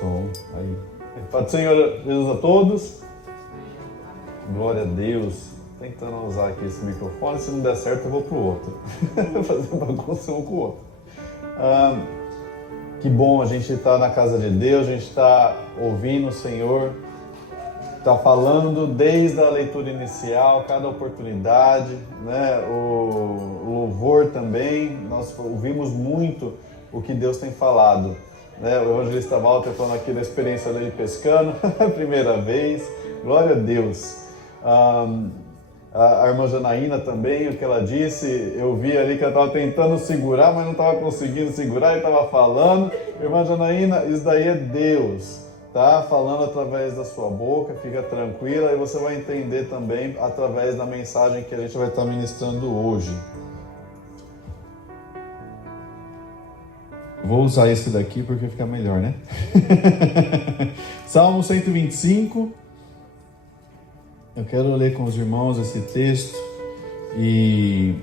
Som. Aí. Paz do Senhor Jesus a todos. Glória a Deus. Tentando usar aqui esse microfone. Se não der certo, eu vou pro outro. Fazer bagunça um com o outro. Que bom a gente estar na casa de Deus, a gente está ouvindo o Senhor, está falando desde a leitura inicial, cada oportunidade, né? O louvor também, nós ouvimos muito o que Deus tem falado, né? O evangelista Walter falando aqui da experiência dele pescando, primeira vez, glória a Deus. A irmã Janaína também, o que ela disse, eu vi ali que ela estava tentando segurar, mas não estava conseguindo segurar e estava falando. Irmã Janaína, isso daí é Deus, tá? Falando através da sua boca, fica tranquila e você vai entender também através da mensagem que a gente vai estar ministrando hoje. Vou usar esse daqui porque fica melhor, né? Salmo 125. Eu quero ler com os irmãos esse texto e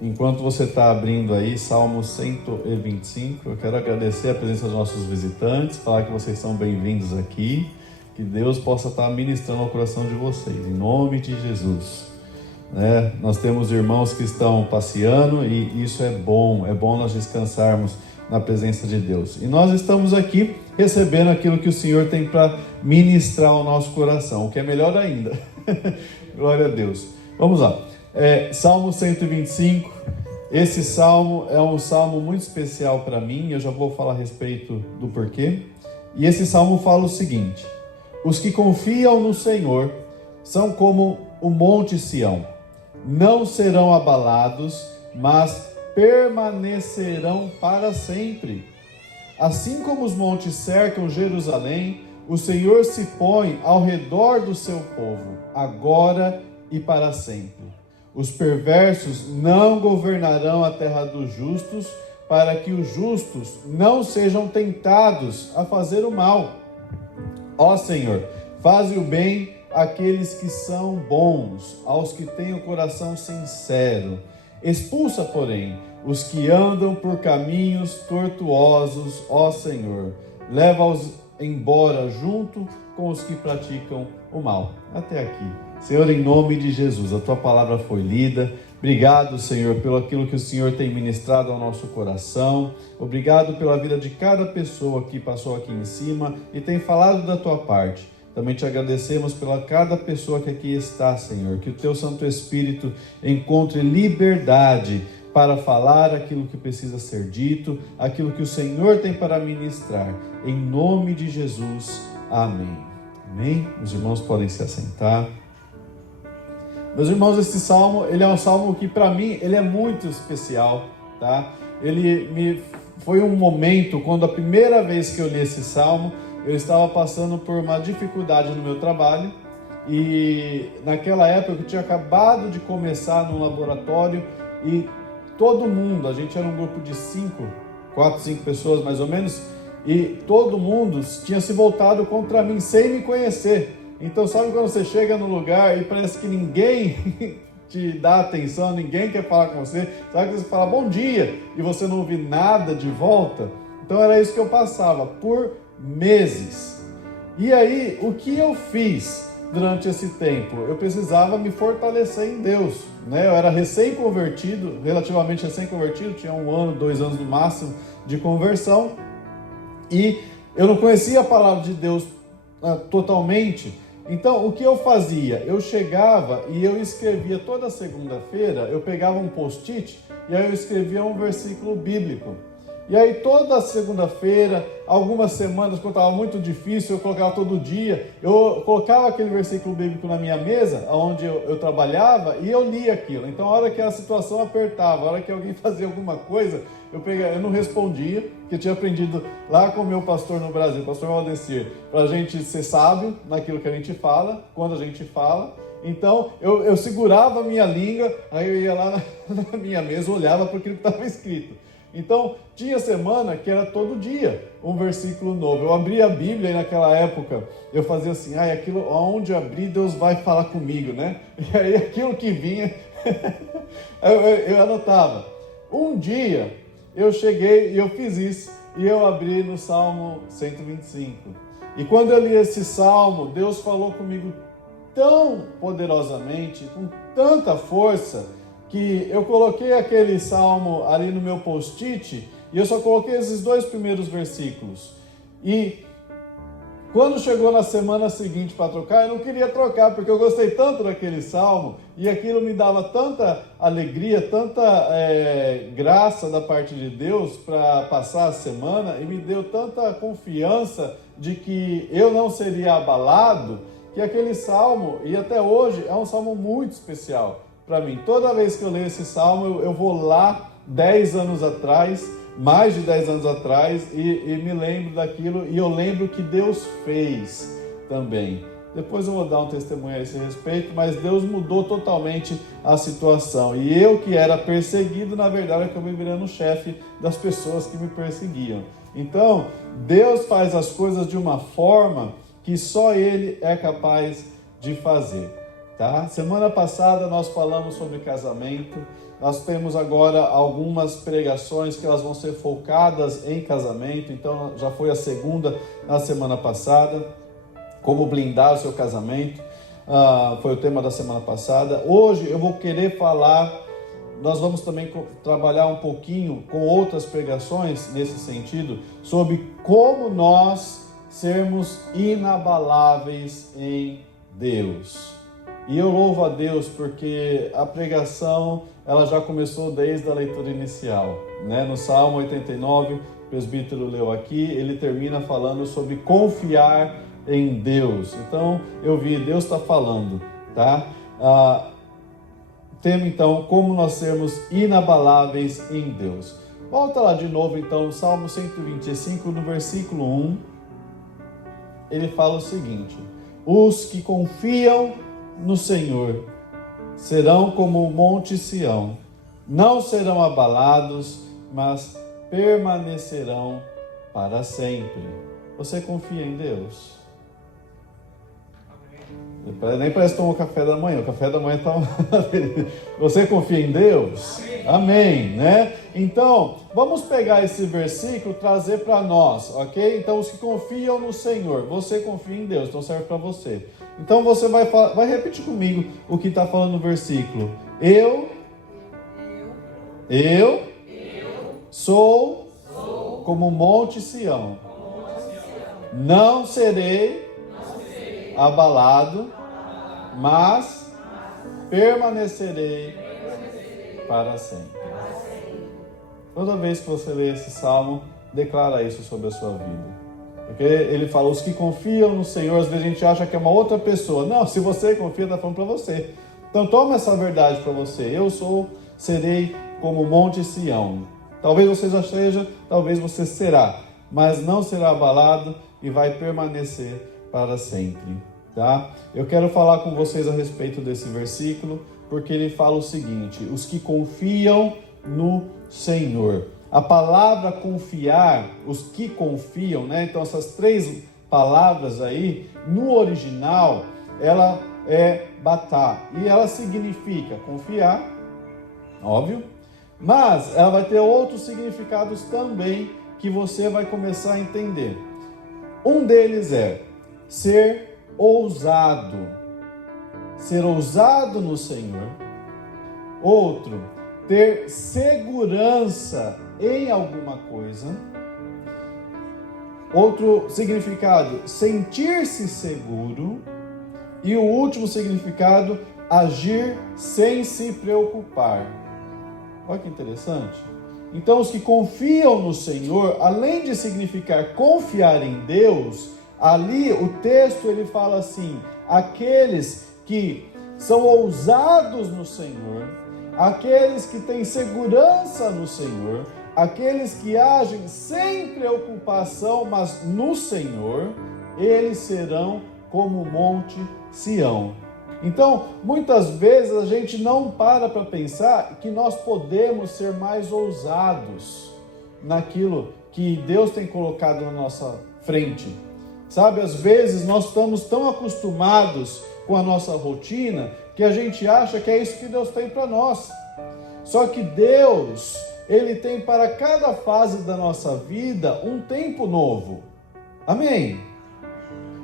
enquanto você está abrindo aí, Salmo 125, eu quero agradecer a presença dos nossos visitantes, falar que vocês são bem-vindos aqui, que Deus possa estar ministrando ao coração de vocês, em nome de Jesus. Né? Nós temos irmãos que estão passeando e isso é bom nós descansarmos na presença de Deus. E nós estamos aqui recebendo aquilo que o Senhor tem para ministrar ao nosso coração, o que é melhor ainda. Glória a Deus. Vamos lá. Salmo 125. Esse salmo é um salmo muito especial para mim, eu já vou falar a respeito do porquê. E esse salmo fala o seguinte: os que confiam no Senhor são como o monte Sião, não serão abalados, mas permanecerão para sempre. Assim como os montes cercam Jerusalém, o Senhor se põe ao redor do seu povo, agora e para sempre. Os perversos não governarão a terra dos justos, para que os justos não sejam tentados a fazer o mal. Ó Senhor, faze o bem àqueles que são bons, aos que têm o coração sincero. Expulsa, porém, os que andam por caminhos tortuosos, ó Senhor. Leva-os embora junto com os que praticam o mal. Até aqui. Senhor, em nome de Jesus, a Tua palavra foi lida. Obrigado, Senhor, pelo aquilo que o Senhor tem ministrado ao nosso coração. Obrigado pela vida de cada pessoa que passou aqui em cima e tem falado da Tua parte. Também te agradecemos pela cada pessoa que aqui está, Senhor. Que o Teu Santo Espírito encontre liberdade para falar aquilo que precisa ser dito, aquilo que o Senhor tem para ministrar. Em nome de Jesus. Amém. Amém? Os irmãos podem se assentar. Meus irmãos, esse salmo, ele é um salmo que para mim, ele é muito especial, tá? Foi um momento, quando a primeira vez que eu li esse salmo, eu estava passando por uma dificuldade no meu trabalho e naquela época eu tinha acabado de começar no laboratório e todo mundo, a gente era um grupo de 4, 5 pessoas mais ou menos, e todo mundo tinha se voltado contra mim sem me conhecer. Então sabe quando você chega no lugar e parece que ninguém te dá atenção, ninguém quer falar com você, sabe que você fala bom dia e você não ouve nada de volta? Então era isso que eu passava por meses. E aí, o que eu fiz durante esse tempo? Eu precisava me fortalecer em Deus, né? Eu era recém-convertido, relativamente recém-convertido, tinha 1 ano, 2 anos no máximo de conversão, e eu não conhecia a palavra de Deus totalmente. Então, o que eu fazia? Eu chegava e eu escrevia toda segunda-feira, eu pegava um post-it e aí eu escrevia um versículo bíblico. E aí toda segunda-feira, algumas semanas, quando estava muito difícil, eu colocava todo dia, eu colocava aquele versículo bíblico na minha mesa, onde eu trabalhava, e eu lia aquilo. Então, a hora que a situação apertava, a hora que alguém fazia alguma coisa, eu não respondia, porque eu tinha aprendido lá com o meu pastor no Brasil, o pastor Valdecir, para a gente ser sábio naquilo que a gente fala, quando a gente fala. Então, eu segurava a minha língua, aí eu ia lá na minha mesa, olhava para aquilo que estava escrito. Então, tinha semana que era todo dia um versículo novo. Eu abria a Bíblia e naquela época eu fazia assim, aquilo onde abrir Deus vai falar comigo, né? E aí aquilo que vinha, eu anotava. Um dia eu cheguei e eu fiz isso. e eu abri no Salmo 125. E quando eu li esse Salmo, Deus falou comigo tão poderosamente, com tanta força, que eu coloquei aquele Salmo ali no meu post-it, e eu só coloquei esses 2 primeiros versículos. E quando chegou na semana seguinte para trocar, eu não queria trocar, porque eu gostei tanto daquele Salmo, e aquilo me dava tanta alegria, tanta graça da parte de Deus para passar a semana, e me deu tanta confiança de que eu não seria abalado, que aquele Salmo, e até hoje, é um Salmo muito especial para mim. Toda vez que eu leio esse Salmo, eu vou lá 10 anos atrás, mais de 10 anos atrás, e me lembro daquilo, e eu lembro que Deus fez também. Depois eu vou dar um testemunho a esse respeito, mas Deus mudou totalmente a situação. E eu, que era perseguido, na verdade, acabei virando o chefe das pessoas que me perseguiam. Então, Deus faz as coisas de uma forma que só Ele é capaz de fazer, tá? Semana passada nós falamos sobre casamento. Nós temos agora algumas pregações que elas vão ser focadas em casamento. Então, já foi a segunda na semana passada. Como blindar o seu casamento. Foi o tema da semana passada. Hoje eu vou querer falar, nós vamos também trabalhar um pouquinho com outras pregações nesse sentido, sobre como nós sermos inabaláveis em Deus. E eu louvo a Deus porque a pregação ela já começou desde a leitura inicial, né? No Salmo 89, o presbítero leu aqui, ele termina falando sobre confiar em Deus. Então eu vi, Deus está falando, tá? Tema então, como nós sermos inabaláveis em Deus. Volta lá de novo então, Salmo 125, no versículo 1, ele fala o seguinte: os que confiam no Senhor serão como o monte Sião, não serão abalados, mas permanecerão para sempre. Você confia em Deus? Nem parece que tomou café da manhã. O café da manhã está... Você confia em Deus? Amém, né? Então, vamos pegar esse versículo e trazer para nós, ok? Então, os que confiam no Senhor, você confia em Deus, então serve para você. Então, você vai repetir comigo o que está falando no versículo. Eu sou como o monte Sião. Não serei abalado, mas permanecerei para sempre. Toda vez que você lê esse salmo, declara isso sobre a sua vida. Porque ele fala, os que confiam no Senhor, às vezes a gente acha que é uma outra pessoa. Não, se você confia, está falando para você. Então toma essa verdade para você. Serei como o monte Sião. Talvez você já seja, talvez você será, mas não será abalado e vai permanecer para sempre, tá? Eu quero falar com vocês a respeito desse versículo, porque ele fala o seguinte: os que confiam no Senhor. A palavra confiar, os que confiam, né? Então essas três palavras aí, no original, ela é batá, e ela significa confiar, óbvio, mas ela vai ter outros significados também que você vai começar a entender. Um deles é ser ousado no Senhor. Outro, ter segurança em alguma coisa. Outro significado, sentir-se seguro. E o último significado, agir sem se preocupar. Olha que interessante. Então, os que confiam no Senhor, além de significar confiar em Deus, ali o texto ele fala assim: aqueles que são ousados no Senhor, aqueles que têm segurança no Senhor, aqueles que agem sem preocupação, mas no Senhor, eles serão como o monte Sião. Então, muitas vezes a gente não para pensar que nós podemos ser mais ousados naquilo que Deus tem colocado na nossa frente. Sabe, às vezes nós estamos tão acostumados com a nossa rotina que a gente acha que é isso que Deus tem para nós. Só que Deus, Ele tem para cada fase da nossa vida um tempo novo. Amém?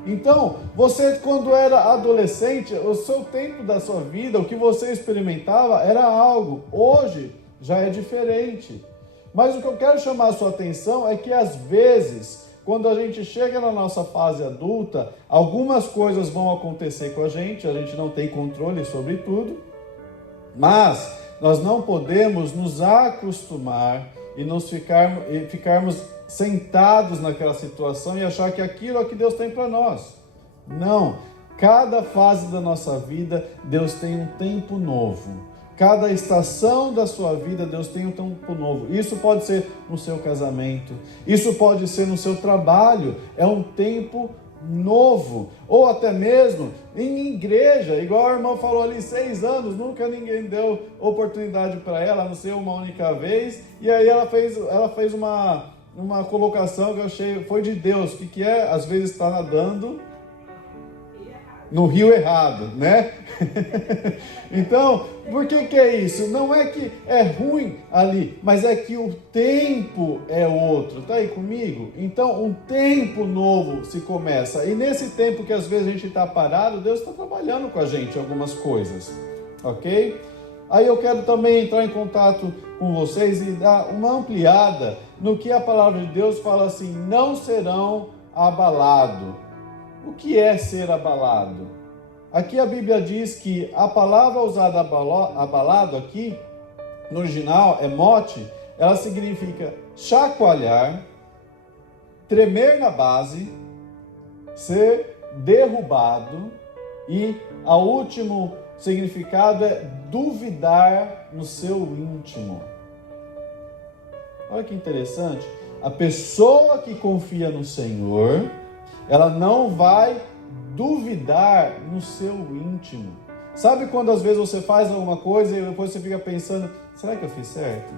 Então, você quando era adolescente, o seu tempo da sua vida, o que você experimentava era algo. Hoje já é diferente. Mas o que eu quero chamar a sua atenção é que às vezes, quando a gente chega na nossa fase adulta, algumas coisas vão acontecer com a gente não tem controle sobre tudo, mas nós não podemos nos acostumar e ficarmos sentados naquela situação e achar que aquilo é o que Deus tem para nós. Não, cada fase da nossa vida, Deus tem um tempo novo. Cada estação da sua vida, Deus tem um tempo novo. Isso pode ser no seu casamento, isso pode ser no seu trabalho, é um tempo novo. Ou até mesmo em igreja, igual a irmã falou ali, 6 anos, nunca ninguém deu oportunidade para ela, a não ser uma única vez. E aí ela fez uma colocação que eu achei, foi de Deus, que é, às vezes está nadando no rio errado, né? Então, por que é isso? Não é que é ruim ali, mas é que o tempo é outro. Tá aí comigo? Então, um tempo novo se começa. E nesse tempo que às vezes a gente está parado, Deus está trabalhando com a gente algumas coisas, ok? Aí eu quero também entrar em contato com vocês e dar uma ampliada no que a palavra de Deus fala assim: não serão abalados. O que é ser abalado? Aqui a Bíblia diz que a palavra usada abalado aqui, no original, é mote, ela significa chacoalhar, tremer na base, ser derrubado, e o último significado é duvidar no seu íntimo. Olha que interessante. A pessoa que confia no Senhor, ela não vai duvidar no seu íntimo. Sabe quando às vezes você faz alguma coisa e depois você fica pensando, será que eu fiz certo?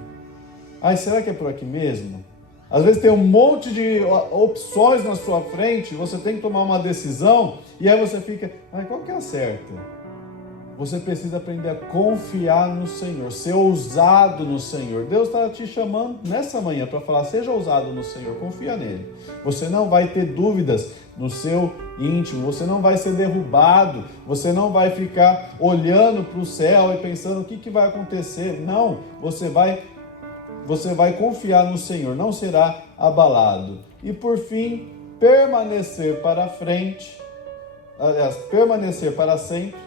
Será que é por aqui mesmo? Às vezes tem um monte de opções na sua frente, você tem que tomar uma decisão, e aí você fica, qual que é a certa? Você precisa aprender a confiar no Senhor, ser ousado no Senhor. Deus está te chamando nessa manhã para falar, seja ousado no Senhor, confia nele. Você não vai ter dúvidas no seu íntimo, você não vai ser derrubado, você não vai ficar olhando para o céu e pensando o que vai acontecer. Não, você vai confiar no Senhor, não será abalado. E por fim, permanecer para frente, permanecer para sempre,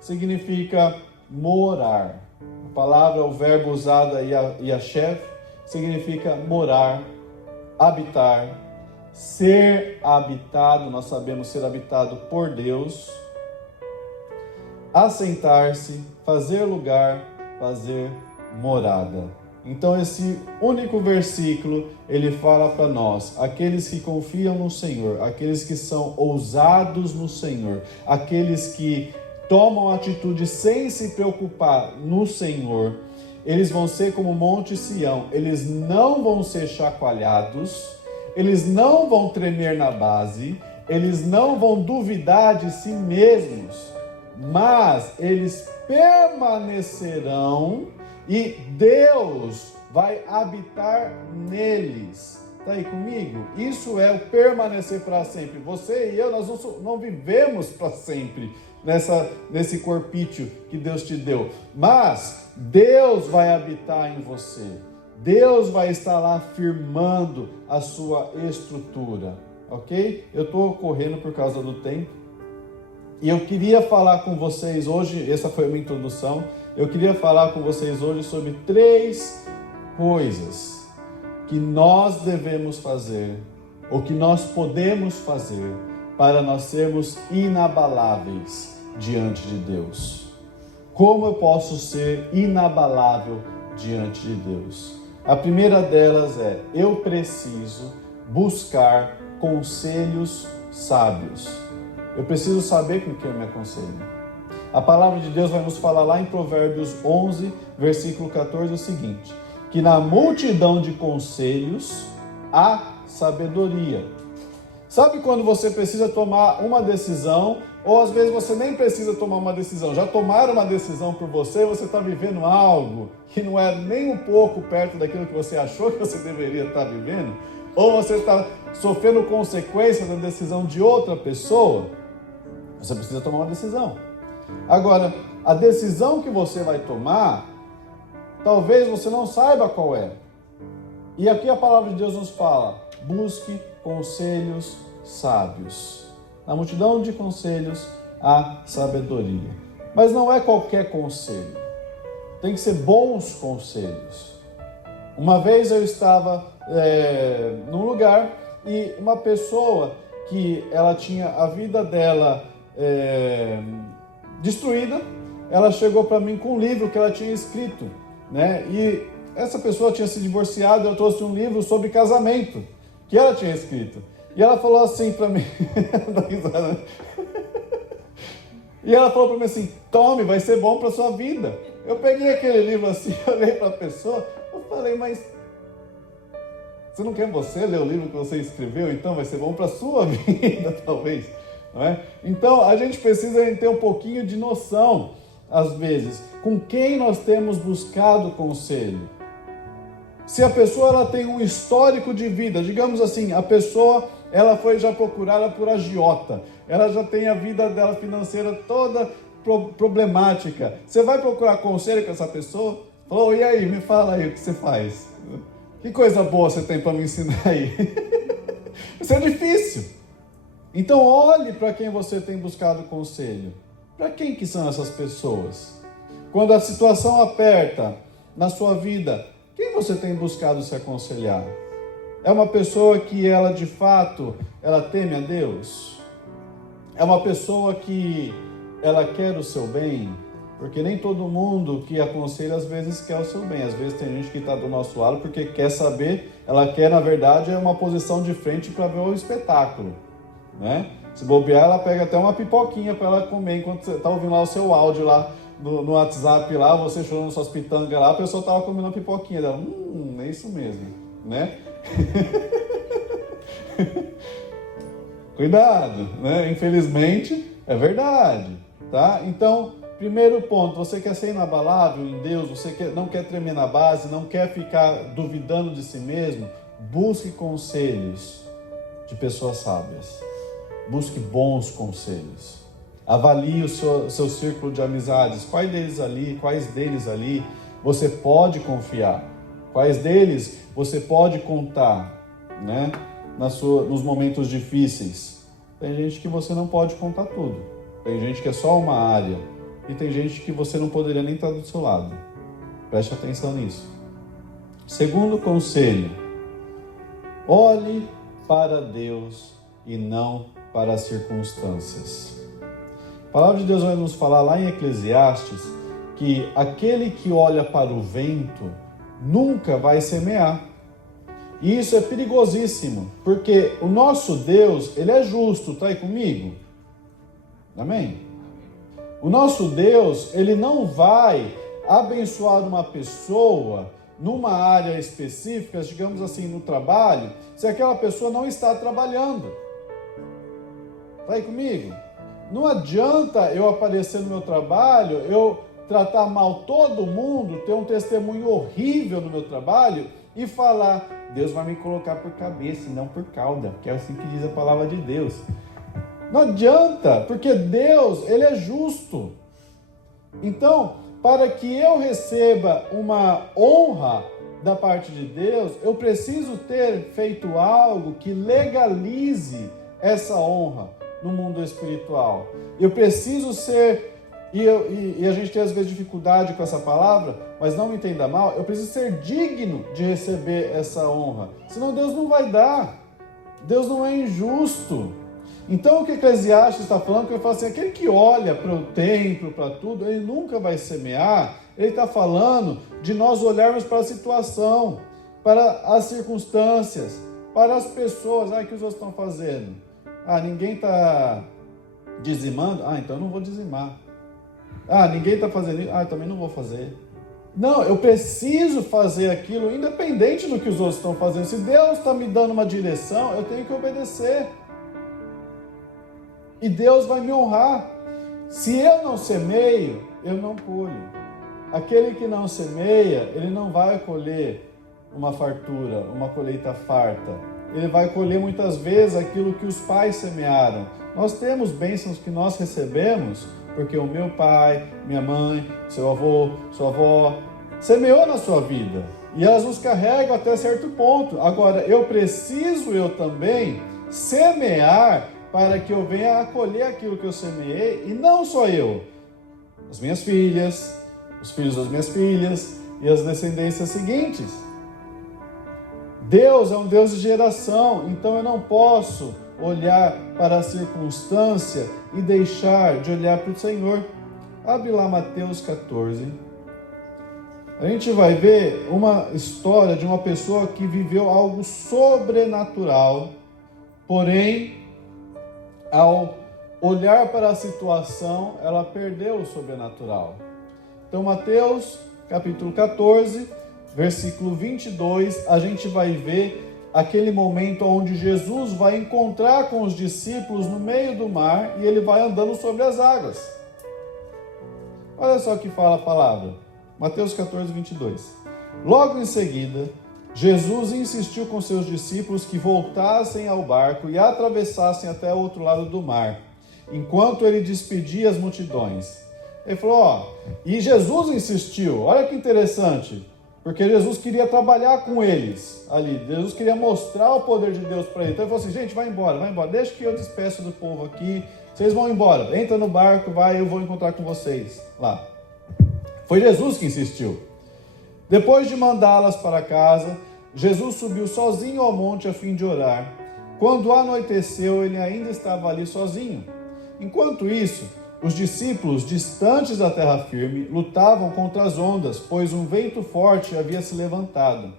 significa morar. A palavra, o verbo usado aí, yashev, significa morar, habitar, ser habitado. Nós sabemos ser habitado por Deus, assentar-se, fazer lugar, fazer morada. Então esse único versículo, ele fala para nós, aqueles que confiam no Senhor, aqueles que são ousados no Senhor, aqueles que tomam atitude sem se preocupar no Senhor, eles vão ser como o Monte Sião, eles não vão ser chacoalhados, eles não vão tremer na base, eles não vão duvidar de si mesmos, mas eles permanecerão e Deus vai habitar neles. Está aí comigo? Isso é o permanecer para sempre. Você e eu, nós não vivemos para sempre nesse corpício que Deus te deu. Mas Deus vai habitar em você. Deus vai estar lá firmando a sua estrutura. Ok? Eu estou correndo por causa do tempo. E eu queria falar com vocês hoje, essa foi a minha introdução, eu queria falar com vocês hoje sobre 3 coisas que nós devemos fazer, ou que nós podemos fazer, para nós sermos inabaláveis diante de Deus. Como eu posso ser inabalável diante de Deus? A primeira delas é, eu preciso buscar conselhos sábios. Eu preciso saber com quem eu me aconselho. A palavra de Deus vai nos falar lá em Provérbios 11, versículo 14, o seguinte, que na multidão de conselhos há sabedoria. Sabe quando você precisa tomar uma decisão ou às vezes você nem precisa tomar uma decisão, já tomaram uma decisão por você, você está vivendo algo que não é nem um pouco perto daquilo que você achou que você deveria estar vivendo, ou você está sofrendo consequências da decisão de outra pessoa, você precisa tomar uma decisão. Agora, a decisão que você vai tomar, talvez você não saiba qual é. E aqui a palavra de Deus nos fala: busque conselhos sábios. Na multidão de conselhos há sabedoria. Mas não é qualquer conselho. Tem que ser bons conselhos. Uma vez eu estava num lugar e uma pessoa que ela tinha a vida dela destruída, ela chegou para mim com um livro que ela tinha escrito, né? E essa pessoa tinha se divorciado, eu trouxe um livro sobre casamento que ela tinha escrito. E ela falou assim para mim, e ela falou para mim assim: tome, vai ser bom para sua vida. Eu peguei aquele livro assim, olhei para a pessoa, eu falei: mas você não quer ler o livro que você escreveu? Então vai ser bom para a sua vida, talvez, não é? Então a gente precisa ter um pouquinho de noção, às vezes, com quem nós temos buscado conselho. Se a pessoa ela tem um histórico de vida, digamos assim, a pessoa ela foi já procurada por agiota, ela já tem a vida dela financeira toda problemática. Você vai procurar conselho com essa pessoa? Falou: e aí, me fala aí o que você faz. Que coisa boa você tem para me ensinar aí? Isso é difícil. Então olhe para quem você tem buscado conselho. Para quem que são essas pessoas? Quando a situação aperta na sua vida, quem você tem buscado se aconselhar? É uma pessoa que ela de fato, ela teme a Deus? É uma pessoa que ela quer o seu bem? Porque nem todo mundo que aconselha às vezes quer o seu bem. Às vezes tem gente que está do nosso lado porque quer saber, ela quer na verdade uma posição de frente para ver o espetáculo, né? Se bobear, ela pega até uma pipoquinha para ela comer enquanto você está ouvindo lá o seu áudio lá no WhatsApp lá, você chorando suas pitangas lá, a pessoa estava comendo uma pipoquinha dela. É isso mesmo, né? Cuidado, né? Infelizmente é verdade, tá? Então, primeiro ponto: você quer ser inabalável em Deus, você não quer tremer na base, não quer ficar duvidando de si mesmo, busque conselhos de pessoas sábias, busque bons conselhos, avalie o seu círculo de amizades, quais deles ali você pode confiar, quais deles você pode contar, né? Nos momentos difíceis. Tem gente que você não pode contar tudo, tem gente que é só uma área, e tem gente que você não poderia nem estar do seu lado. Preste atenção nisso. Segundo conselho: olhe para Deus e não para as circunstâncias. A palavra de Deus vai nos falar lá em Eclesiastes que aquele que olha para o vento nunca vai semear. E isso é perigosíssimo, porque o nosso Deus, ele é justo, tá aí comigo? Amém? O nosso Deus, ele não vai abençoar uma pessoa numa área específica, digamos assim, no trabalho, se aquela pessoa não está trabalhando. Está aí comigo? Não adianta eu aparecer no meu trabalho, eu tratar mal todo mundo, ter um testemunho horrível no meu trabalho e falar: Deus vai me colocar por cabeça e não por cauda, que é assim que diz a palavra de Deus. Não adianta, porque Deus, ele é justo. Então, para que eu receba uma honra da parte de Deus, eu preciso ter feito algo que legalize essa honra no mundo espiritual. Eu preciso ser, e a gente tem às vezes dificuldade com essa palavra, mas não me entenda mal, eu preciso ser digno de receber essa honra. Senão Deus não vai dar. Deus não é injusto. Então o que Eclesiastes está falando, que ele fala assim: aquele que olha para o templo, para tudo, ele nunca vai semear. Ele está falando de nós olharmos para a situação, para as circunstâncias, para as pessoas. O que os outros estão fazendo? Ninguém está dizimando? Então eu não vou dizimar. Ninguém está fazendo isso? Eu também não vou fazer. Não, eu preciso fazer aquilo independente do que os outros estão fazendo. Se Deus está me dando uma direção, eu tenho que obedecer. E Deus vai me honrar. Se eu não semeio, eu não colho. Aquele que não semeia, ele não vai colher uma fartura, uma colheita farta. Ele vai colher muitas vezes aquilo que os pais semearam. Nós temos bênçãos que nós recebemos porque o meu pai, minha mãe, seu avô, sua avó semeou na sua vida. E elas nos carregam até certo ponto. Agora, eu também semear para que eu venha a colher aquilo que eu semeei, e não só eu, as minhas filhas, os filhos das minhas filhas e as descendências seguintes. Deus é um Deus de geração, então eu não posso olhar para a circunstância e deixar de olhar para o Senhor. Abre lá Mateus 14. A gente vai ver uma história de uma pessoa que viveu algo sobrenatural, porém, ao olhar para a situação, ela perdeu o sobrenatural. Então, Mateus, capítulo 14, versículo 22, a gente vai ver aquele momento onde Jesus vai encontrar com os discípulos no meio do mar e ele vai andando sobre as águas. Olha só o que fala a palavra. Mateus 14, 22. Logo em seguida, Jesus insistiu com seus discípulos que voltassem ao barco e atravessassem até o outro lado do mar, enquanto ele despedia as multidões. Ele falou, e Jesus insistiu, olha que interessante, porque Jesus queria trabalhar com eles ali, Jesus queria mostrar o poder de Deus para eles. Então ele falou assim, gente, vai embora, deixa que eu despeço do povo aqui, vocês vão embora, entra no barco, vai, eu vou encontrar com vocês lá. Foi Jesus que insistiu. Depois de mandá-las para casa, Jesus subiu sozinho ao monte a fim de orar. Quando anoiteceu, ele ainda estava ali sozinho. Enquanto isso, os discípulos, distantes da terra firme, lutavam contra as ondas, pois um vento forte havia se levantado.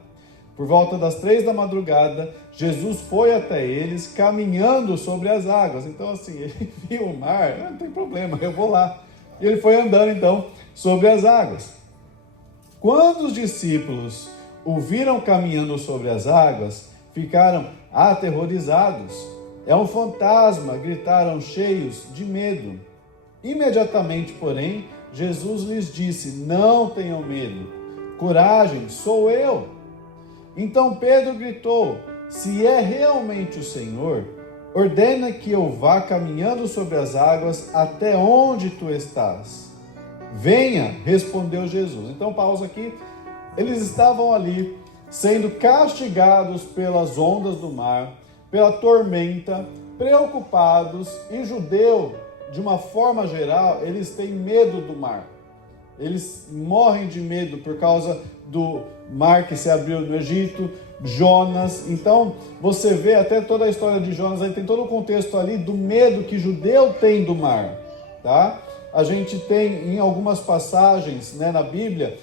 Por volta das 3 da madrugada, Jesus foi até eles, caminhando sobre as águas. Então, assim, ele viu o mar, não tem problema, eu vou lá. E ele foi andando, então, sobre as águas. Quando os discípulos o viram caminhando sobre as águas, ficaram aterrorizados. É um fantasma, gritaram cheios de medo. Imediatamente, porém, Jesus lhes disse, não tenham medo, coragem, sou eu. Então Pedro gritou, se é realmente o Senhor, ordena que eu vá caminhando sobre as águas até onde tu estás. Venha, respondeu Jesus. Então pausa aqui, eles estavam ali sendo castigados pelas ondas do mar, pela tormenta, preocupados, e judeu, de uma forma geral, eles têm medo do mar. Eles morrem de medo por causa do mar que se abriu no Egito, Jonas. Então, você vê até toda a história de Jonas, aí tem todo o contexto ali do medo que judeu tem do mar, tá? A gente tem em algumas passagens, né, na Bíblia,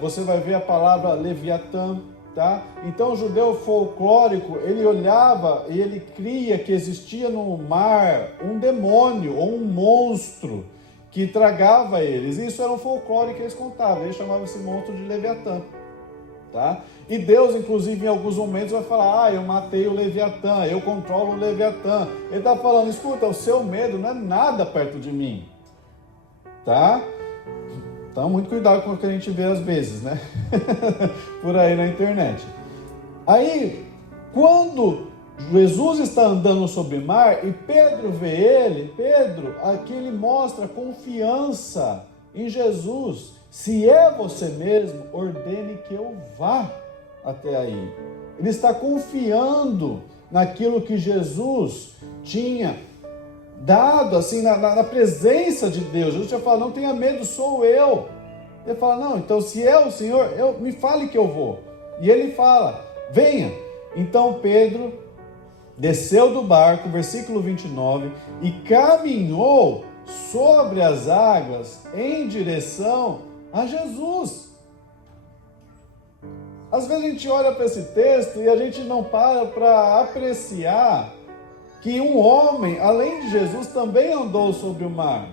você vai ver a palavra Leviatã, tá? Então o judeu folclórico, ele olhava e ele cria que existia no mar um demônio ou um monstro que tragava eles. Isso era um folclore que eles contavam, eles chamavam esse monstro de Leviatã, tá? E Deus, inclusive, em alguns momentos vai falar, eu matei o Leviatã, eu controlo o Leviatã. Ele está falando, escuta, o seu medo não é nada perto de mim, tá? Então, muito cuidado com o que a gente vê às vezes, né? Por aí na internet. Aí, quando Jesus está andando sobre o mar e Pedro vê ele, Pedro, aqui ele mostra confiança em Jesus. Se é você mesmo, ordene que eu vá até aí. Ele está confiando naquilo que Jesus tinha dado, assim, na presença de Deus. Jesus já fala, não tenha medo, sou eu. Ele fala, não, então se é o Senhor, me fale que eu vou. E ele fala, venha. Então Pedro desceu do barco, versículo 29, e caminhou sobre as águas em direção a Jesus. Às vezes a gente olha para esse texto e a gente não para apreciar que um homem, além de Jesus, também andou sobre o mar.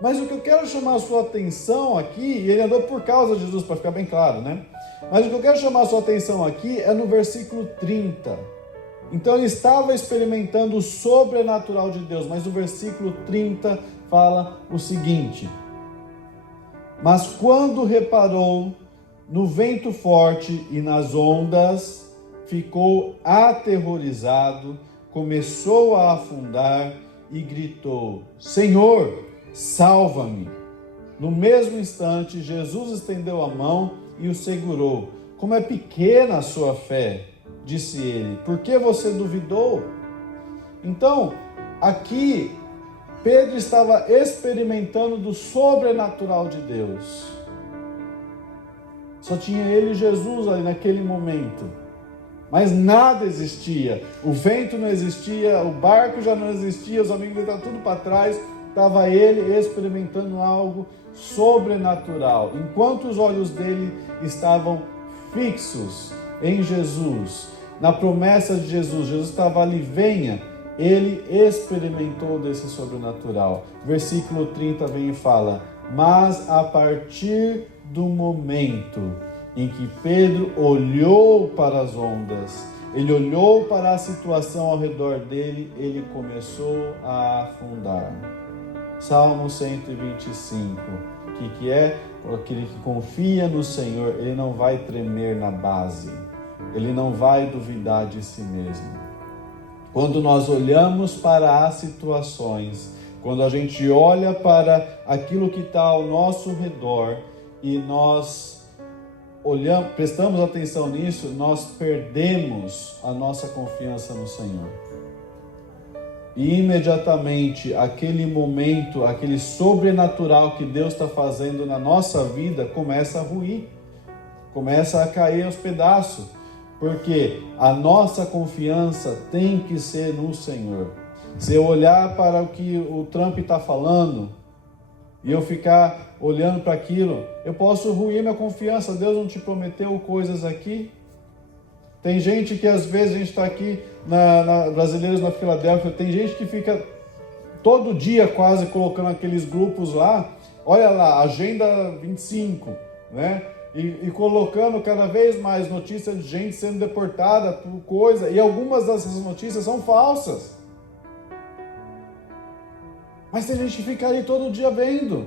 Mas o que eu quero chamar a sua atenção aqui, e ele andou por causa de Jesus, para ficar bem claro, né? Mas o que eu quero chamar a sua atenção aqui é no versículo 30. Então ele estava experimentando o sobrenatural de Deus, mas o versículo 30 fala o seguinte: mas quando reparou no vento forte e nas ondas, ficou aterrorizado, começou a afundar e gritou: Senhor, salva-me! No mesmo instante, Jesus estendeu a mão e o segurou. Como é pequena a sua fé, disse ele, por que você duvidou? Então, aqui, Pedro estava experimentando do sobrenatural de Deus. Só tinha ele e Jesus ali naquele momento. Mas nada existia. O vento não existia, o barco já não existia, os amigos dele estavam tudo para trás. Estava ele experimentando algo sobrenatural. Enquanto os olhos dele estavam fixos em Jesus, na promessa de Jesus, Jesus estava ali, venha. Ele experimentou desse sobrenatural. Versículo 30 vem e fala: mas a partir do momento em que Pedro olhou para as ondas, ele olhou para a situação ao redor dele, ele começou a afundar. Salmo 125, que é aquele que confia no Senhor, ele não vai tremer na base, ele não vai duvidar de si mesmo. Quando nós olhamos para as situações, quando a gente olha para aquilo que está ao nosso redor e nós olhamos, prestamos atenção nisso, nós perdemos a nossa confiança no Senhor. E imediatamente aquele momento, aquele sobrenatural que Deus está fazendo na nossa vida começa a ruir, começa a cair aos pedaços, porque a nossa confiança tem que ser no Senhor. Se eu olhar para o que o Trump está falando e eu ficar olhando para aquilo, eu posso ruir minha confiança. Deus não te prometeu coisas aqui? Tem gente que às vezes a gente está aqui na Brasileiros na Filadélfia, tem gente que fica todo dia quase colocando aqueles grupos lá, olha lá, Agenda 25, né? E colocando cada vez mais notícias de gente sendo deportada por coisa, e algumas dessas notícias são falsas. Mas tem gente que fica ali todo dia vendo.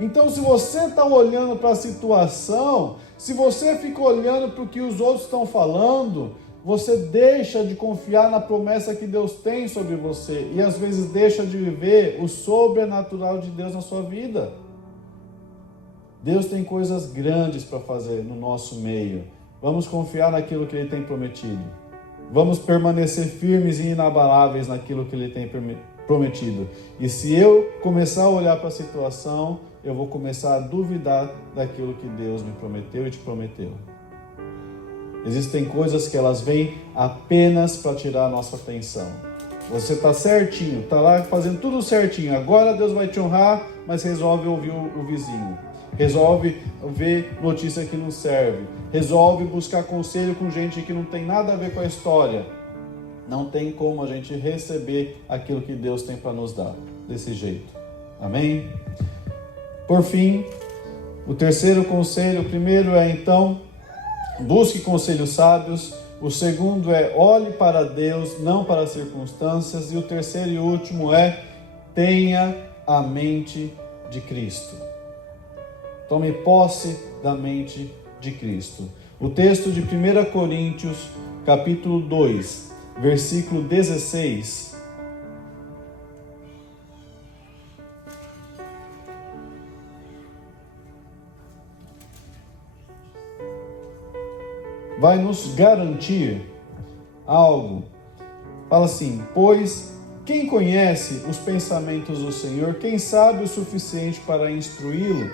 Então, se você está olhando para a situação, se você fica olhando para o que os outros estão falando, você deixa de confiar na promessa que Deus tem sobre você e às vezes deixa de viver o sobrenatural de Deus na sua vida. Deus tem coisas grandes para fazer no nosso meio. Vamos confiar naquilo que Ele tem prometido. Vamos permanecer firmes e inabaláveis naquilo que Ele tem prometido. E se eu começar a olhar para a situação, eu vou começar a duvidar daquilo que Deus me prometeu e te prometeu. Existem coisas que elas vêm apenas para tirar a nossa atenção. Você está certinho, está lá fazendo tudo certinho. Agora Deus vai te honrar, mas resolve ouvir o vizinho. Resolve ver notícia que não serve. Resolve buscar conselho com gente que não tem nada a ver com a história. Não tem como a gente receber aquilo que Deus tem para nos dar desse jeito. Amém? Por fim, o terceiro conselho, o primeiro é então, busque conselhos sábios. O segundo é, olhe para Deus, não para as circunstâncias. E o terceiro e último é, tenha a mente de Cristo. Tome posse da mente de Cristo. O texto de 1 Coríntios, capítulo 2, versículo 16. Vai nos garantir algo. Fala assim, pois quem conhece os pensamentos do Senhor, quem sabe o suficiente para instruí-lo?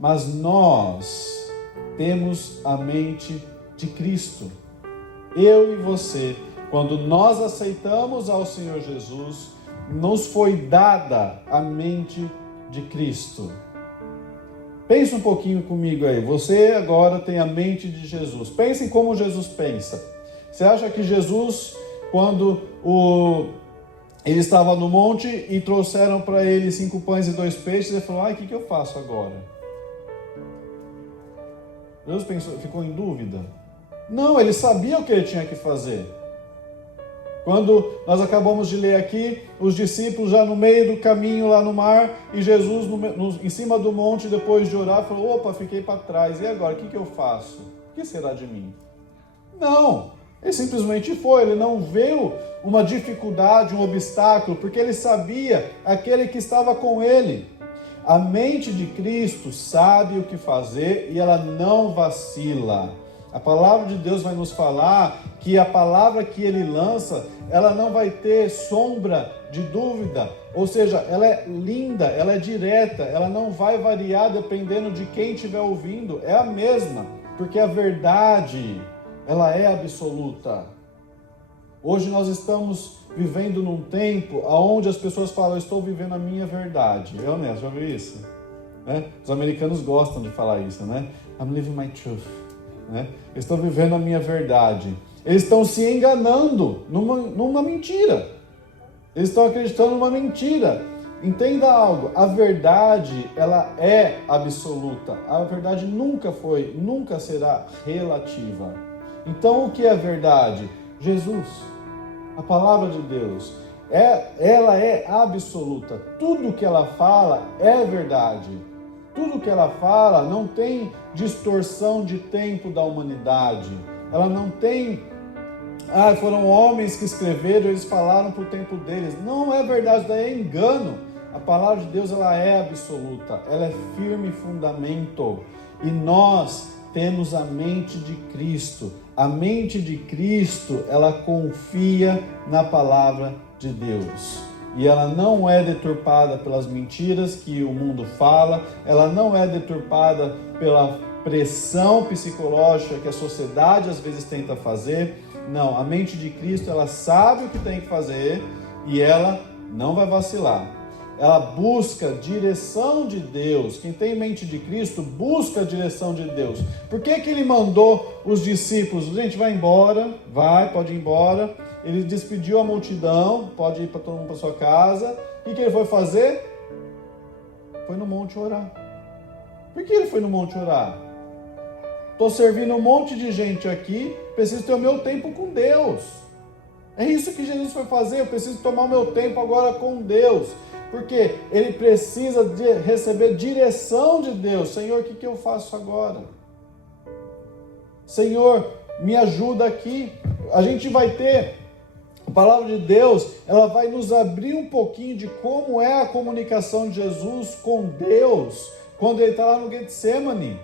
Mas nós temos a mente de Cristo. Eu e você, quando nós aceitamos ao Senhor Jesus, nos foi dada a mente de Cristo. Pensa um pouquinho comigo aí. Você agora tem a mente de Jesus. Pense em como Jesus pensa. Você acha que Jesus, quando ele estava no monte e trouxeram para ele 5 pães e 2 peixes, ele falou, o que eu faço agora? Jesus pensou, ficou em dúvida? Não, ele sabia o que ele tinha que fazer. Quando nós acabamos de ler aqui, os discípulos já no meio do caminho lá no mar, e Jesus em cima do monte, depois de orar, falou: opa, fiquei para trás, e agora, o que eu faço? O que será de mim? Não, ele simplesmente foi, ele não viu uma dificuldade, um obstáculo, porque ele sabia aquele que estava com ele. A mente de Cristo sabe o que fazer e ela não vacila. A palavra de Deus vai nos falar que a palavra que ele lança, ela não vai ter sombra de dúvida, ou seja, ela é linda, ela é direta, ela não vai variar dependendo de quem estiver ouvindo, é a mesma, porque a verdade, ela é absoluta. Hoje nós estamos vivendo num tempo onde as pessoas falam: eu estou vivendo a minha verdade. É honesto, já viu isso? Os americanos gostam de falar isso, né? I'm living my truth. Eu estou vivendo a minha verdade. Eles estão se enganando numa mentira. Eles estão acreditando numa mentira. Entenda algo, a verdade, ela é absoluta. A verdade nunca será relativa. Então, o que é verdade? Jesus, a palavra de Deus, ela é absoluta. Tudo que ela fala é verdade. Tudo que ela fala não tem distorção de tempo da humanidade. Ela não tem... foram homens que escreveram, eles falaram por tempo deles. Não é verdade, daí é engano. A palavra de Deus, ela é absoluta. Ela é firme fundamento. E nós temos a mente de Cristo. A mente de Cristo, ela confia na palavra de Deus. E ela não é deturpada pelas mentiras que o mundo fala, ela não é deturpada pela pressão psicológica que a sociedade às vezes tenta fazer. Não, a mente de Cristo, ela sabe o que tem que fazer e ela não vai vacilar. Ela busca direção de Deus. Quem tem mente de Cristo busca a direção de Deus. Por que ele mandou os discípulos? Gente, vai embora, pode ir embora. Ele despediu a multidão, pode ir para todo mundo para sua casa. O que ele foi fazer? Foi no monte orar. Por que ele foi no monte orar? Estou servindo um monte de gente aqui, preciso ter o meu tempo com Deus. É isso que Jesus foi fazer, eu preciso tomar o meu tempo agora com Deus. Porque ele precisa receber direção de Deus. Senhor, o que eu faço agora? Senhor, me ajuda aqui. A gente vai ter, a palavra de Deus, ela vai nos abrir um pouquinho de como é a comunicação de Jesus com Deus, quando ele está lá no Getsemane.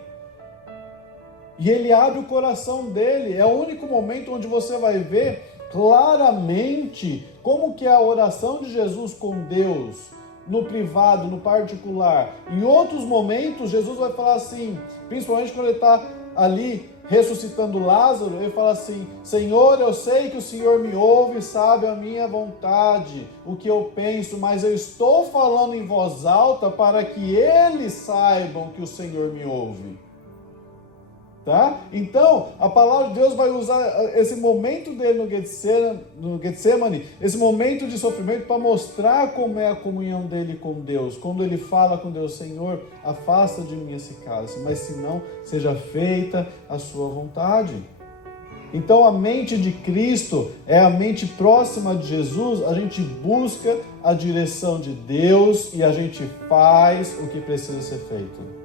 E ele abre o coração dele. É o único momento onde você vai ver claramente como que é a oração de Jesus com Deus, no privado, no particular. Em outros momentos, Jesus vai falar assim, principalmente quando ele está ali ressuscitando Lázaro, ele fala assim: Senhor, eu sei que o Senhor me ouve, sabe a minha vontade, o que eu penso, mas eu estou falando em voz alta para que eles saibam que o Senhor me ouve. Tá? Então, a palavra de Deus vai usar esse momento dele no Getsemane, esse momento de sofrimento, para mostrar como é a comunhão dele com Deus. Quando ele fala com Deus: Senhor, afasta de mim esse cálice, mas se não, seja feita a sua vontade. Então, a mente de Cristo é a mente próxima de Jesus. A gente busca a direção de Deus e a gente faz o que precisa ser feito.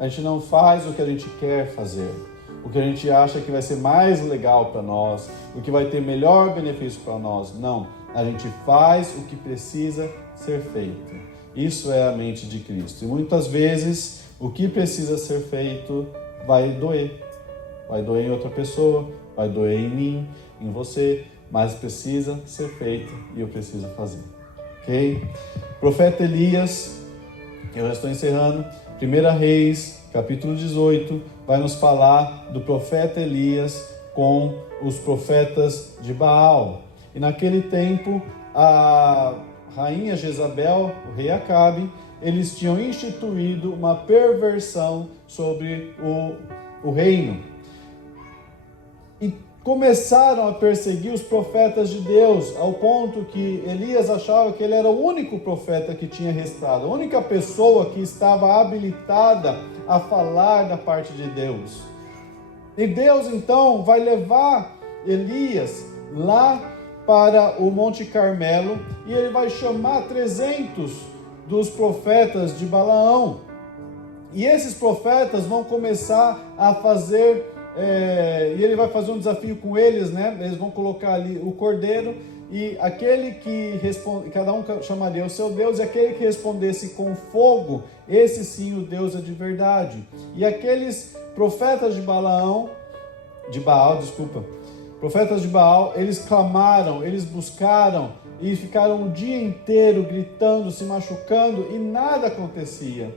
A gente não faz o que a gente quer fazer, o que a gente acha que vai ser mais legal para nós, o que vai ter melhor benefício para nós. Não, a gente faz o que precisa ser feito. Isso é a mente de Cristo. E muitas vezes o que precisa ser feito vai doer. Vai doer em outra pessoa, vai doer em mim, em você, mas precisa ser feito e eu preciso fazer. Ok? Profeta Elias, eu já estou encerrando. 1 Reis, capítulo 18, vai nos falar do profeta Elias com os profetas de Baal. E naquele tempo, a rainha Jezabel, o rei Acabe, eles tinham instituído uma perversão sobre o reino. E começaram a perseguir os profetas de Deus, ao ponto que Elias achava que ele era o único profeta que tinha restado, a única pessoa que estava habilitada a falar da parte de Deus. E Deus então vai levar Elias lá para o Monte Carmelo e ele vai chamar 300 dos profetas de Balaão. E esses profetas vão começar a fazer, e ele vai fazer um desafio com eles, né? Eles vão colocar ali o cordeiro, e aquele que responde, cada um chamaria o seu Deus, e aquele que respondesse com fogo, esse sim o Deus é de verdade. E aqueles profetas de Baal, profetas de Baal, eles clamaram, eles buscaram e ficaram o dia inteiro gritando, se machucando e nada acontecia.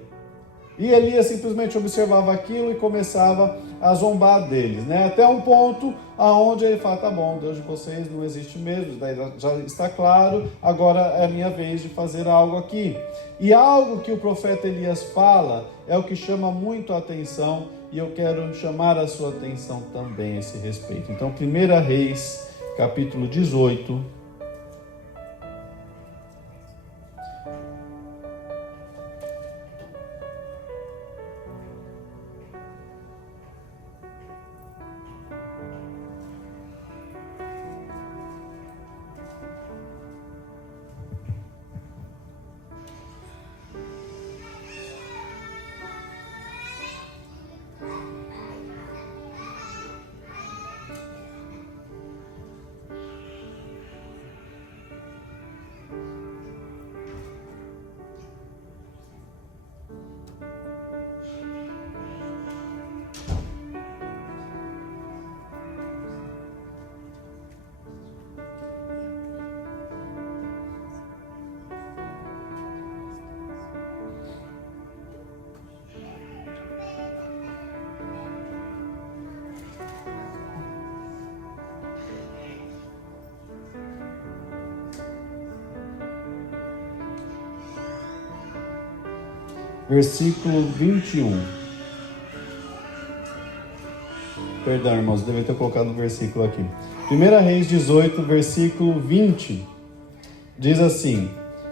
E Elias simplesmente observava aquilo e começava a zombar deles, né? Até um ponto aonde ele fala, tá bom, Deus de vocês não existe mesmo, daí já está claro, agora é a minha vez de fazer algo aqui. E algo que o profeta Elias fala é o que chama muito a atenção, e eu quero chamar a sua atenção também a esse respeito. Então, 1 Reis, capítulo 18, versículo 21. Perdão, irmãos, devia ter colocado o versículo aqui. 1 Reis 18, versículo 20. Diz assim: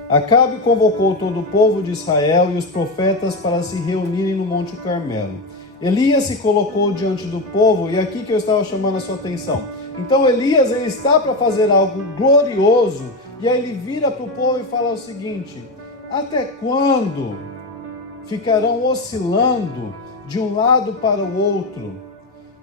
Acabe convocou todo o povo de Israel e os profetas para se reunirem no Monte Carmelo. Elias se colocou diante do povo, e aqui que eu estava chamando a sua atenção. Então Elias, ele está para fazer algo glorioso, e aí ele vira para o povo e fala o seguinte: até quando ficarão oscilando de um lado para o outro?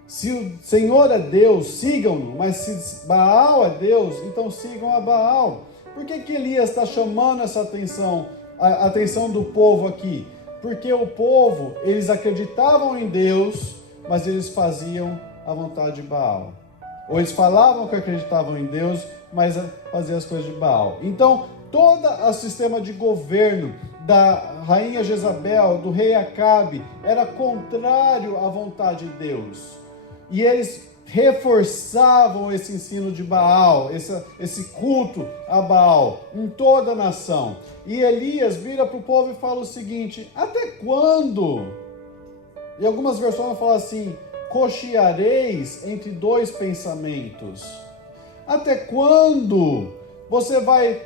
Se o Senhor é Deus, sigam-no, mas se Baal é Deus, então sigam a Baal. Por que Elias está chamando essa atenção, a atenção do povo aqui? Porque o povo, eles acreditavam em Deus, mas eles faziam a vontade de Baal. Ou eles falavam que acreditavam em Deus, mas faziam as coisas de Baal. Então, todo o sistema de governo da rainha Jezabel, do rei Acabe, era contrário à vontade de Deus. E eles reforçavam esse ensino de Baal, esse culto a Baal em toda a nação. E Elias vira para o povo e fala o seguinte: até quando? E algumas versões falam assim: cocheareis entre dois pensamentos. Até quando você vai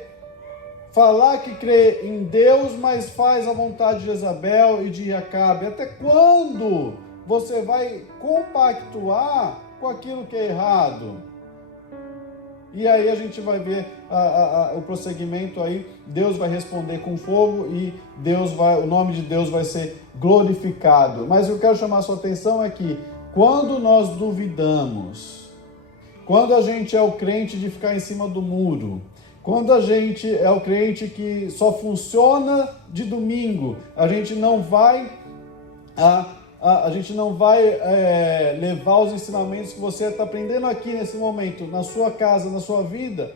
falar que crê em Deus, mas faz a vontade de Jezabel e de Acabe? Até quando você vai compactuar com aquilo que é errado? E aí a gente vai ver o prosseguimento aí. Deus vai responder com fogo e o nome de Deus vai ser glorificado. Mas eu quero chamar a sua atenção é que quando nós duvidamos, quando a gente é o crente de ficar em cima do muro, quando a gente é o crente que só funciona de domingo, a gente não vai levar os ensinamentos que você está aprendendo aqui nesse momento, na sua casa, na sua vida,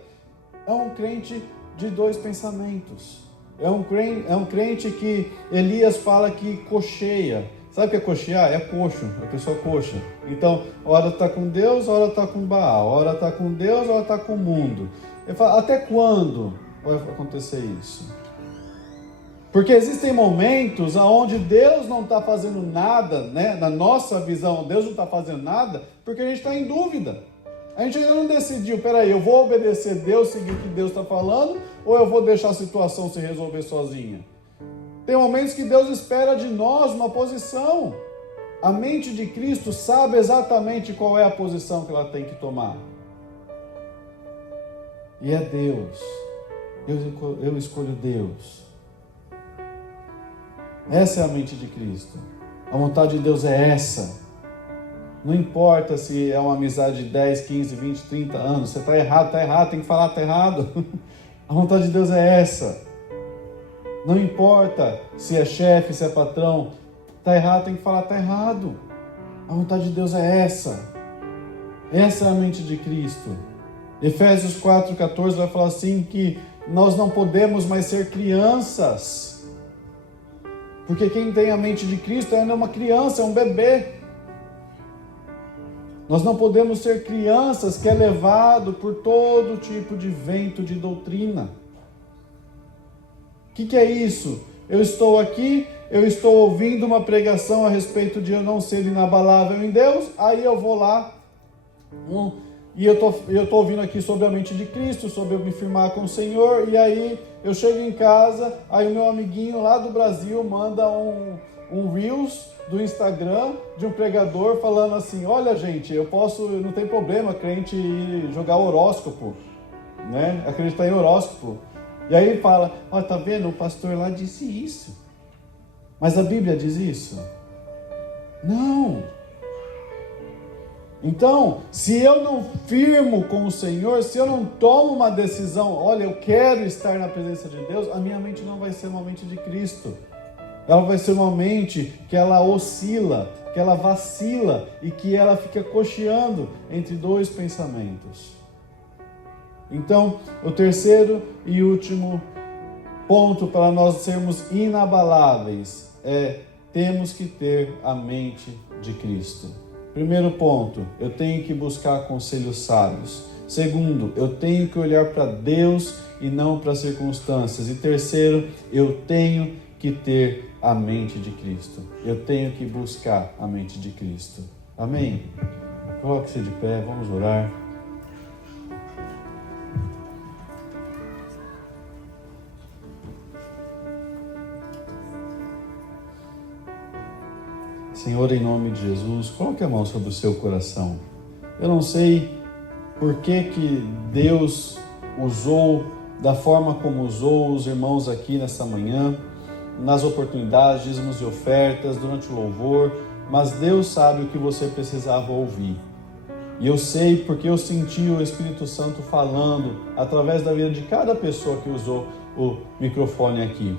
é um crente de dois pensamentos. É um crente que Elias fala que cocheia. Sabe o que é cochear? É coxo, a pessoa coxa. Então, hora está com Deus, hora está com Baal, hora está com Deus, hora está com o mundo. Ele fala, até quando vai acontecer isso? Porque existem momentos onde Deus não está fazendo nada, né? Na nossa visão, Deus não está fazendo nada, porque a gente está em dúvida. A gente ainda não decidiu, peraí, eu vou obedecer Deus, seguir o que Deus está falando, ou eu vou deixar a situação se resolver sozinha? Tem momentos que Deus espera de nós uma posição. A mente de Cristo sabe exatamente qual é a posição que ela tem que tomar. E é Deus. Eu escolho Deus. Essa é a mente de Cristo. A vontade de Deus é essa. Não importa se é uma amizade de 10, 15, 20, 30 anos. Você está errado, tem que falar, está errado. A vontade de Deus é essa. Não importa se é chefe, se é patrão. Está errado, tem que falar, está errado. A vontade de Deus é essa. Essa é a mente de Cristo. Efésios 4,14 vai falar assim que nós não podemos mais ser crianças. Porque quem tem a mente de Cristo ainda é uma criança, é um bebê. Nós não podemos ser crianças que é levado por todo tipo de vento de doutrina. O que é isso? Eu estou aqui, eu estou ouvindo uma pregação a respeito de eu não ser inabalável em Deus, aí eu vou lá, e eu estou ouvindo aqui sobre a mente de Cristo, sobre eu me firmar com o Senhor, e aí eu chego em casa, aí o meu amiguinho lá do Brasil manda um Reels do Instagram de um pregador falando assim: olha gente, não tem problema crente jogar horóscopo, né? Acreditar em horóscopo. E aí ele fala: ó, tá vendo, o pastor lá disse isso, mas a Bíblia diz isso? Não. Então, se eu não firmo com o Senhor, se eu não tomo uma decisão, olha, eu quero estar na presença de Deus, a minha mente não vai ser uma mente de Cristo. Ela vai ser uma mente que ela oscila, que ela vacila e que ela fica cocheando entre dois pensamentos. Então, o terceiro e último ponto para nós sermos inabaláveis é: temos que ter a mente de Cristo. Primeiro ponto, eu tenho que buscar conselhos sábios. Segundo, eu tenho que olhar para Deus e não para as circunstâncias. E terceiro, eu tenho que ter a mente de Cristo. Eu tenho que buscar a mente de Cristo. Amém? Coloque-se de pé, vamos orar. Senhor, em nome de Jesus, coloque a mão sobre o seu coração. Eu não sei por que Deus usou da forma como usou os irmãos aqui nessa manhã, nas oportunidades, dízimos e ofertas, durante o louvor, mas Deus sabe o que você precisava ouvir. E eu sei porque eu senti o Espírito Santo falando através da vida de cada pessoa que usou o microfone aqui.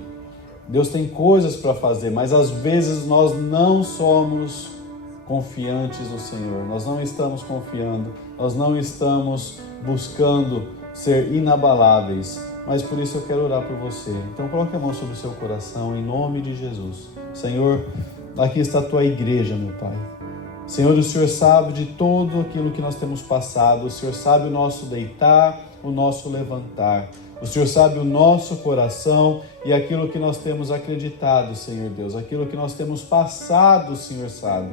Deus tem coisas para fazer, mas às vezes nós não somos confiantes no Senhor, nós não estamos confiando, nós não estamos buscando ser inabaláveis, mas por isso eu quero orar por você. Então coloque a mão sobre o seu coração, em nome de Jesus. Senhor, aqui está a tua igreja, meu Pai. Senhor, o Senhor sabe de tudo aquilo que nós temos passado, o Senhor sabe o nosso deitar, o nosso levantar. O Senhor sabe o nosso coração e aquilo que nós temos acreditado, Senhor Deus, aquilo que nós temos passado, o Senhor sabe.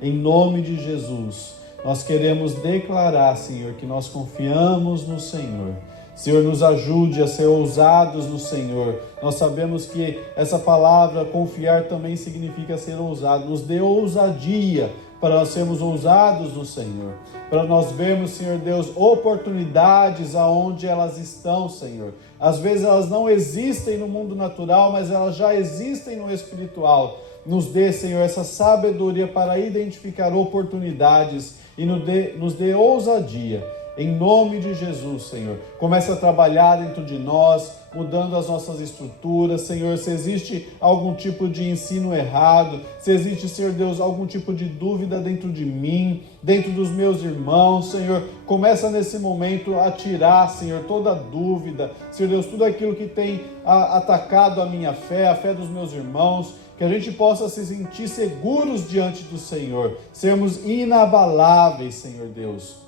Em nome de Jesus, nós queremos declarar, Senhor, que nós confiamos no Senhor. Senhor, nos ajude a ser ousados no Senhor. Nós sabemos que essa palavra, confiar, também significa ser ousado. Nos dê ousadia para nós sermos ousados no Senhor, para nós vermos, Senhor Deus, oportunidades aonde elas estão, Senhor. Às vezes elas não existem no mundo natural, mas elas já existem no espiritual. Nos dê, Senhor, essa sabedoria para identificar oportunidades e nos dê ousadia. Em nome de Jesus, Senhor, comece a trabalhar dentro de nós, mudando as nossas estruturas, Senhor. Se existe algum tipo de ensino errado, se existe, Senhor Deus, algum tipo de dúvida dentro de mim, dentro dos meus irmãos, Senhor, começa nesse momento a tirar, Senhor, toda dúvida, Senhor Deus, tudo aquilo que tem atacado a minha fé, a fé dos meus irmãos, que a gente possa se sentir seguros diante do Senhor, sermos inabaláveis, Senhor Deus.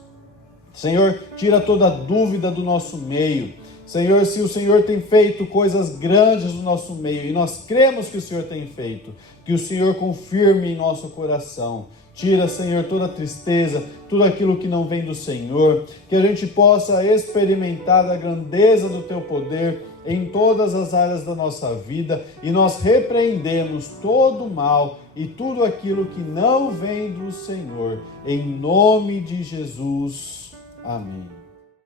Senhor, tira toda dúvida do nosso meio. Senhor, se o Senhor tem feito coisas grandes no nosso meio, e nós cremos que o Senhor tem feito, que o Senhor confirme em nosso coração. Tira, Senhor, toda tristeza, tudo aquilo que não vem do Senhor, que a gente possa experimentar a grandeza do Teu poder em todas as áreas da nossa vida, e nós repreendemos todo o mal e tudo aquilo que não vem do Senhor, em nome de Jesus. Amém.